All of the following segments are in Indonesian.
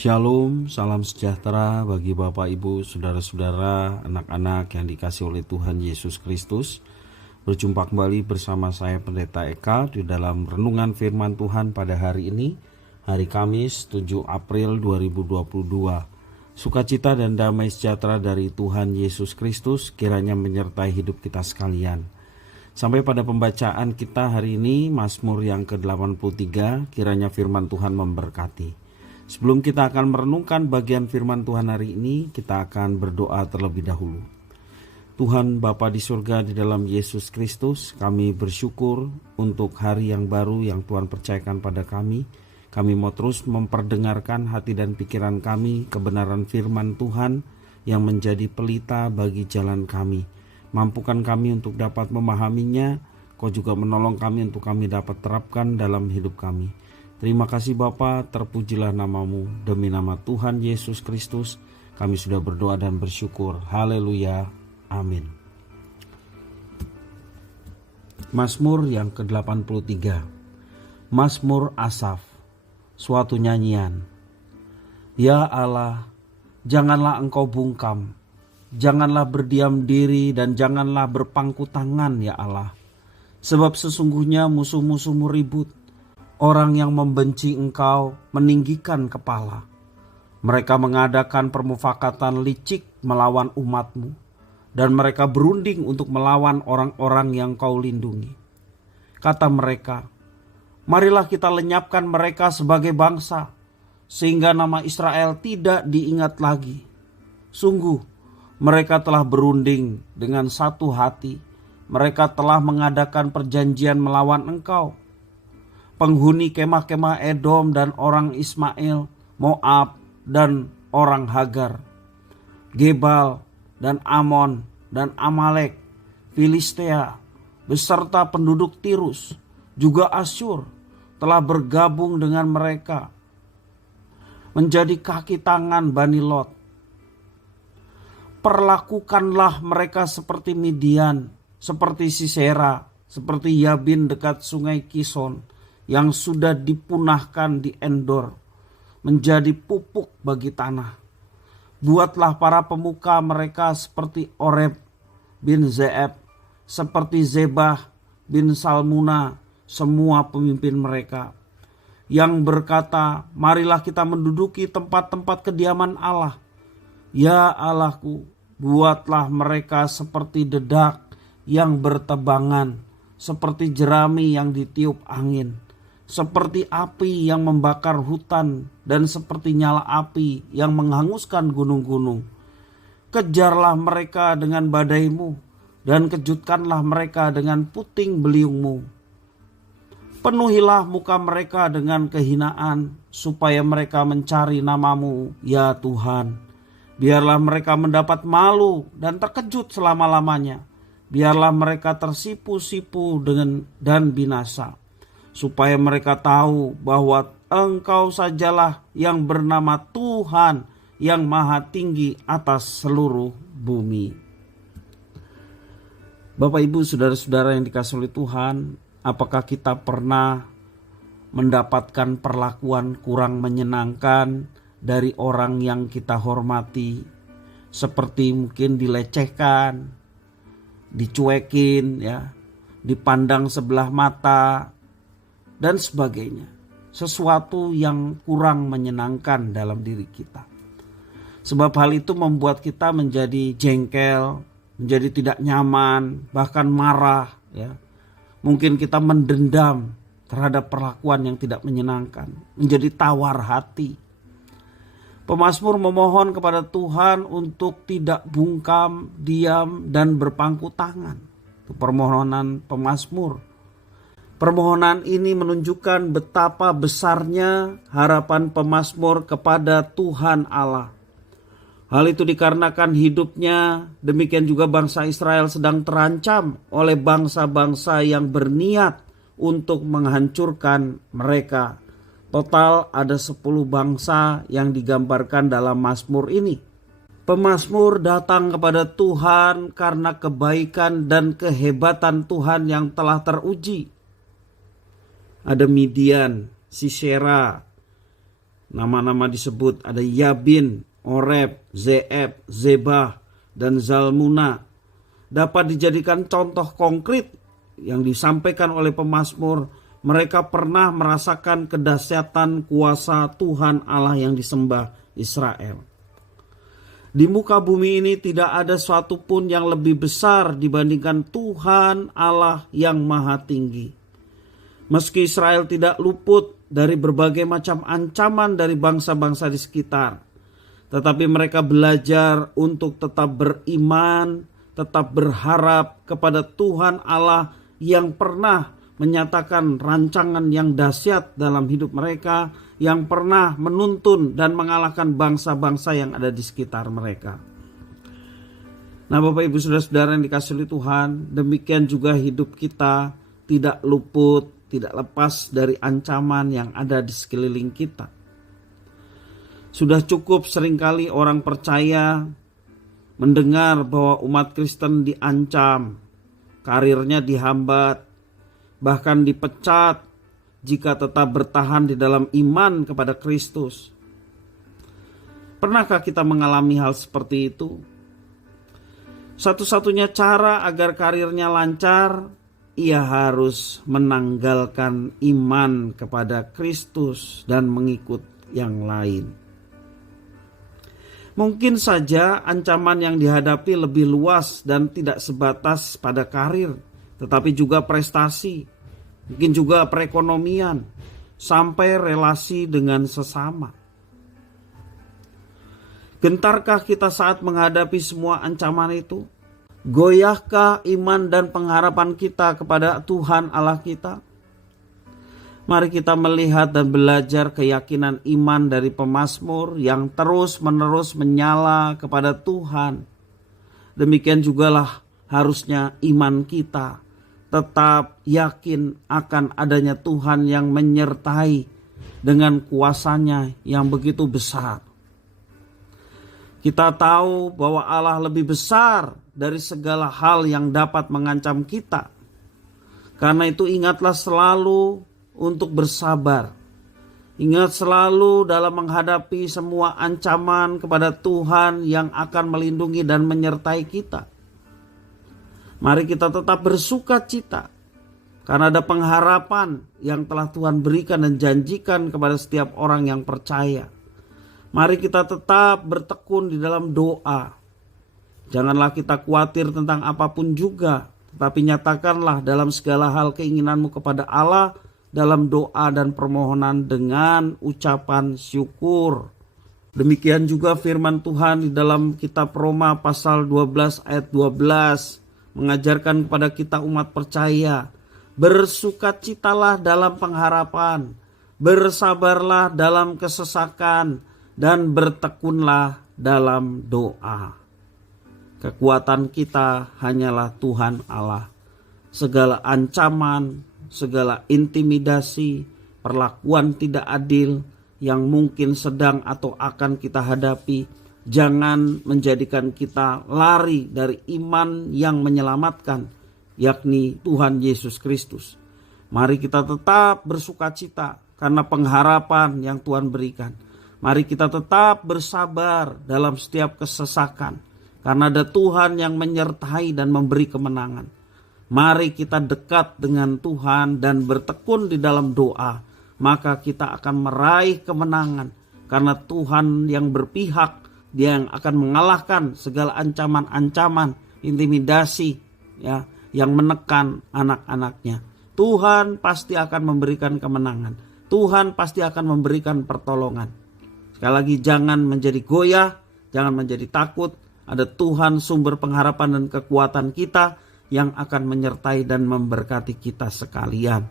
Shalom, salam sejahtera bagi Bapak, Ibu, Saudara-saudara, anak-anak yang dikasihi oleh Tuhan Yesus Kristus. Berjumpa kembali bersama saya Pendeta Eka di dalam renungan firman Tuhan pada hari ini, hari Kamis 7 April 2022. Sukacita dan damai sejahtera dari Tuhan Yesus Kristus kiranya menyertai hidup kita sekalian. Sampai pada pembacaan kita hari ini, Mazmur yang ke-83, kiranya firman Tuhan memberkati. Sebelum kita akan merenungkan bagian firman Tuhan hari ini, kita akan berdoa terlebih dahulu. Tuhan Bapa di surga, di dalam Yesus Kristus, kami bersyukur untuk hari yang baru yang Tuhan percayakan pada kami. Kami mau terus memperdengarkan hati dan pikiran kami, kebenaran firman Tuhan yang menjadi pelita bagi jalan kami. Mampukan kami untuk dapat memahaminya, Kau juga menolong kami untuk kami dapat terapkan dalam hidup kami. Terima kasih Bapa, terpujilah namamu. Demi nama Tuhan Yesus Kristus, kami sudah berdoa dan bersyukur. Haleluya. Amin. Mazmur yang ke-83. Mazmur Asaf, suatu nyanyian. Ya Allah, janganlah engkau bungkam, janganlah berdiam diri dan janganlah berpangku tangan ya Allah. Sebab sesungguhnya musuh-musuhmu ribut. Orang yang membenci engkau meninggikan kepala. Mereka mengadakan permufakatan licik melawan umatmu. Dan mereka berunding untuk melawan orang-orang yang kau lindungi. Kata mereka, marilah kita lenyapkan mereka sebagai bangsa, sehingga nama Israel tidak diingat lagi. Sungguh, mereka telah berunding dengan satu hati. Mereka telah mengadakan perjanjian melawan engkau. Penghuni kemah-kemah Edom dan orang Ismail, Moab dan orang Hagar, Gebal dan Amon dan Amalek, Filistea, beserta penduduk Tirus, juga Asyur telah bergabung dengan mereka, menjadi kaki tangan Bani Lot. Perlakukanlah mereka seperti Midian, seperti Sisera, seperti Yabin dekat sungai Kison, yang sudah dipunahkan di Endor, menjadi pupuk bagi tanah. Buatlah para pemuka mereka seperti Oreb bin Zeeb, seperti Zebah bin Salmuna, semua pemimpin mereka, yang berkata, marilah kita menduduki tempat-tempat kediaman Allah. Ya Allahku, buatlah mereka seperti dedak yang bertebangan, seperti jerami yang ditiup angin, seperti api yang membakar hutan dan seperti nyala api yang menghanguskan gunung-gunung. Kejarlah mereka dengan badaimu dan kejutkanlah mereka dengan puting beliungmu. Penuhilah muka mereka dengan kehinaan supaya mereka mencari namamu, ya Tuhan. Biarlah mereka mendapat malu dan terkejut selama-lamanya. Biarlah mereka tersipu-sipu dan binasa. Supaya mereka tahu bahwa engkau sajalah yang bernama Tuhan yang maha tinggi atas seluruh bumi. Bapak, Ibu, Saudara-saudara yang dikasihi oleh Tuhan, apakah kita pernah mendapatkan perlakuan kurang menyenangkan dari orang yang kita hormati? Seperti mungkin dilecehkan, dicuekin, dipandang sebelah mata, dan sebagainya. Sesuatu yang kurang menyenangkan dalam diri kita. Sebab hal itu membuat kita menjadi jengkel, menjadi tidak nyaman, bahkan marah. Mungkin kita mendendam terhadap perlakuan yang tidak menyenangkan, menjadi tawar hati. Pemazmur memohon kepada Tuhan untuk tidak bungkam, diam, dan berpangku tangan. Itu permohonan pemazmur. Permohonan ini menunjukkan betapa besarnya harapan pemazmur kepada Tuhan Allah. Hal itu dikarenakan hidupnya, demikian juga bangsa Israel sedang terancam oleh bangsa-bangsa yang berniat untuk menghancurkan mereka. Total ada 10 bangsa yang digambarkan dalam Mazmur ini. Pemazmur datang kepada Tuhan karena kebaikan dan kehebatan Tuhan yang telah teruji. Ada Midian, Sisera, Nama-nama disebut ada Yabin, Oreb, Zeeb, Zebah, dan Zalmuna. Dapat dijadikan contoh konkret yang disampaikan oleh pemazmur. Mereka pernah merasakan kedahsyatan kuasa Tuhan Allah yang disembah Israel. Di muka bumi ini tidak ada suatu pun yang lebih besar dibandingkan Tuhan Allah yang maha tinggi. Meski Israel tidak luput dari berbagai macam ancaman dari bangsa-bangsa di sekitar, tetapi mereka belajar untuk tetap beriman, tetap berharap kepada Tuhan Allah yang pernah menyatakan rancangan yang dahsyat dalam hidup mereka, yang pernah menuntun dan mengalahkan bangsa-bangsa yang ada di sekitar mereka. Nah, Bapak Ibu Saudara-saudara yang dikasihi oleh Tuhan, demikian juga hidup kita tidak luput, tidak lepas dari ancaman yang ada di sekeliling kita. Sudah cukup seringkali orang percaya mendengar bahwa umat Kristen diancam, karirnya dihambat, bahkan dipecat jika tetap bertahan di dalam iman kepada Kristus. Pernahkah kita mengalami hal seperti itu? Satu-satunya cara agar karirnya lancar, ia harus menanggalkan iman kepada Kristus dan mengikut yang lain. Mungkin saja ancaman yang dihadapi lebih luas dan tidak sebatas pada karir, tetapi juga prestasi, mungkin juga perekonomian, sampai relasi dengan sesama. Gentarkah kita saat menghadapi semua ancaman itu? Goyahkah iman dan pengharapan kita kepada Tuhan Allah kita? Mari kita melihat dan belajar keyakinan iman dari pemazmur yang terus-menerus menyala kepada Tuhan. Demikian jugalah harusnya iman kita tetap yakin akan adanya Tuhan yang menyertai dengan kuasanya yang begitu besar. Kita tahu bahwa Allah lebih besar dari segala hal yang dapat mengancam kita. Karena itu ingatlah selalu untuk bersabar. Ingat selalu dalam menghadapi semua ancaman kepada Tuhan yang akan melindungi dan menyertai kita. Mari kita tetap bersuka cita karena ada pengharapan yang telah Tuhan berikan dan janjikan kepada setiap orang yang percaya. Mari kita tetap bertekun di dalam doa. Janganlah kita khawatir tentang apapun juga, tetapi nyatakanlah dalam segala hal keinginanmu kepada Allah dalam doa dan permohonan dengan ucapan syukur. Demikian juga firman Tuhan di dalam kitab Roma pasal 12 ayat 12 mengajarkan kepada kita umat percaya, bersukacitalah dalam pengharapan, bersabarlah dalam kesesakan, dan bertekunlah dalam doa. Kekuatan kita hanyalah Tuhan Allah. Segala ancaman, segala intimidasi, perlakuan tidak adil yang mungkin sedang atau akan kita hadapi, jangan menjadikan kita lari dari iman yang menyelamatkan, yakni Tuhan Yesus Kristus. Mari kita tetap bersukacita karena pengharapan yang Tuhan berikan. Mari kita tetap bersabar dalam setiap kesesakan, karena ada Tuhan yang menyertai dan memberi kemenangan. Mari kita dekat dengan Tuhan dan bertekun di dalam doa, maka kita akan meraih kemenangan. Karena Tuhan yang berpihak, Dia yang akan mengalahkan segala ancaman-ancaman, intimidasi ya, yang menekan anak-anaknya. Tuhan pasti akan memberikan kemenangan. Tuhan pasti akan memberikan pertolongan. Sekali lagi, jangan menjadi goyah, jangan menjadi takut. Ada Tuhan sumber pengharapan dan kekuatan kita yang akan menyertai dan memberkati kita sekalian.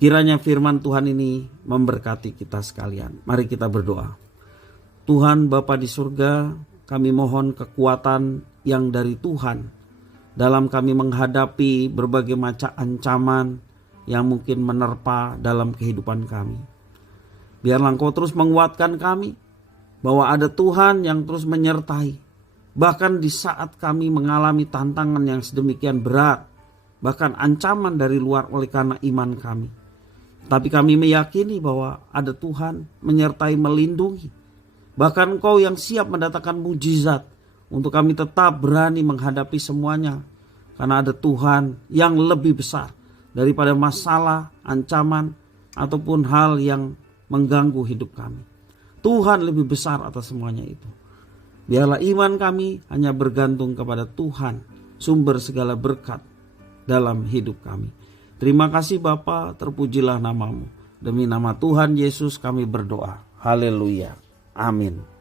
Kiranya firman Tuhan ini memberkati kita sekalian. Mari kita berdoa. Tuhan Bapa di surga, kami mohon kekuatan yang dari Tuhan dalam kami menghadapi berbagai macam ancaman yang mungkin menerpa dalam kehidupan kami. Biarlah Engkau terus menguatkan kami bahwa ada Tuhan yang terus menyertai. Bahkan di saat kami mengalami tantangan yang sedemikian berat, bahkan ancaman dari luar oleh karena iman kami. Tapi kami meyakini bahwa ada Tuhan menyertai, melindungi. Bahkan Engkau yang siap mendatangkan mujizat untuk kami tetap berani menghadapi semuanya. Karena ada Tuhan yang lebih besar daripada masalah, ancaman, ataupun hal yang mengganggu hidup kami. Tuhan lebih besar atas semuanya itu. Biarlah iman kami hanya bergantung kepada Tuhan, sumber segala berkat dalam hidup kami. Terima kasih Bapa, terpujilah namamu. Demi nama Tuhan Yesus kami berdoa. Haleluya. Amin.